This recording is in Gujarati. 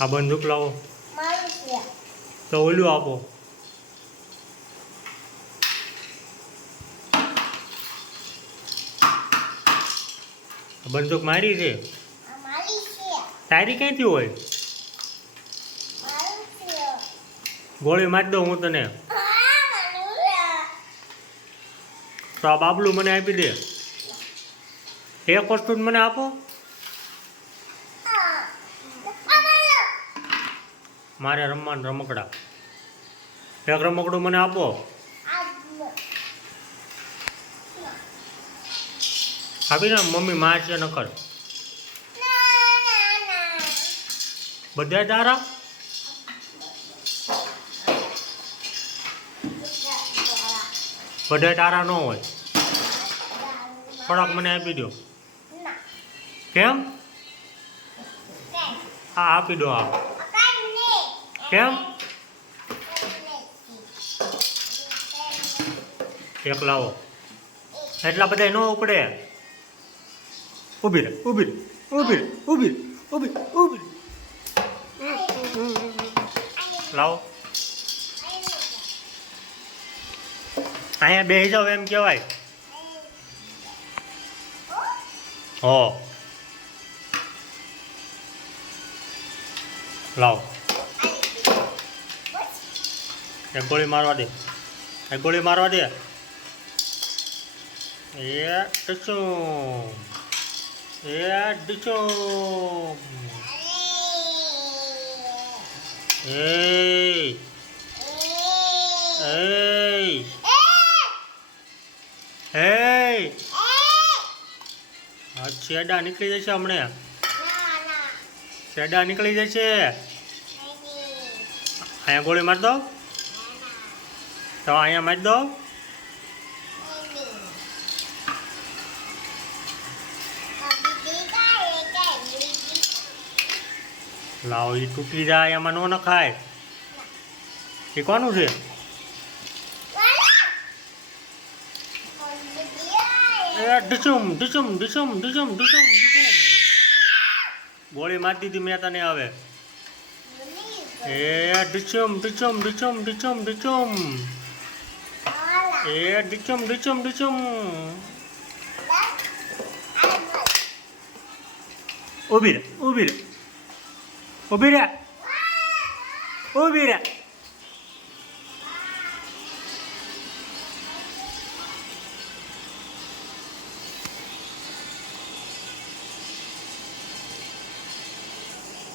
આ બંદૂક લાવો. તો ઓલું આપો. બંદૂક મારી છે. તારી ક્યાંથી હોય? ગોળી મારી દઉં હું તને. તો આ બાબલું મને આપી દે. એક વસ્તુ મને આપો આ આ મારું મારે રમવાનું રમકડા. એક રમકડું મને આપો. આપી ને મમ્મી માર છે નકર. બધા તારા? બધા તારા ન હોય. થોડાક મને આપી દો. કેમ? આ આપી દો આ. કેમ એક લાવો એટલા બધા ન ઉપડે ઊભી રહે ઊભી રહે ઊભી રહે ઊભી રહે ઊભી રહે, ઊભી રહે. લાવો અહીંયા બેસી જાવ એમ કહેવાય હો લાવો એક ગોળી મારવા દે. એ ગોળી મારવા દે. એ ડચુમ. એ ડચુમ. એ એ હે છેડા નીકળી જશે હમણાં. છેડા નીકળી જશે. અહીંયા ગોળી મારતો તો અહીંયા મારી દો. લાવો એ તૂટી જાય એમાં ન નખાય. એ કોનું છે? એ ઢીચુમ ડીસુમ ડીસુમ ઢીચુમ ડીસુમ ગોળી મારી દીધી મેં તને હવે. એ ઢીચુમ ઢીચુમ ઢીચુમ ઢીચુમ ઢીચુમ ഏ അടിച്ചും അടിച്ചും അടിച്ചും. ഒബിര ഒബിര. ഒബിര ഒബിര.